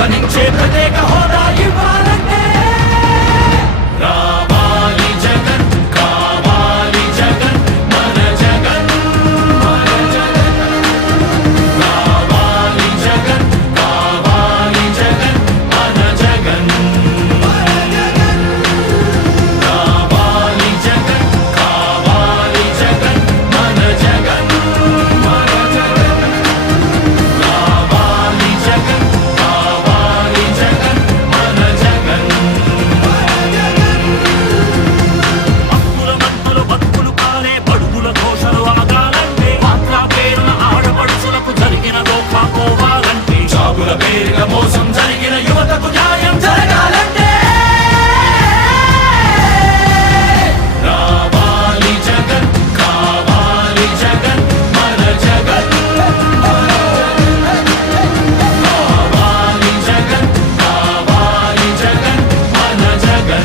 ధ్వనించే ప్రత్యేక హో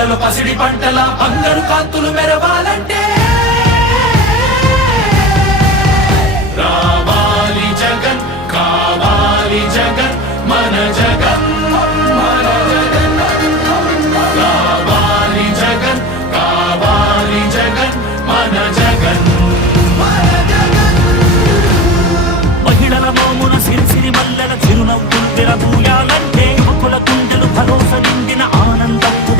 కళ్ళలో పసిడి పంటల బంగారు కాంతులు మెరవాలి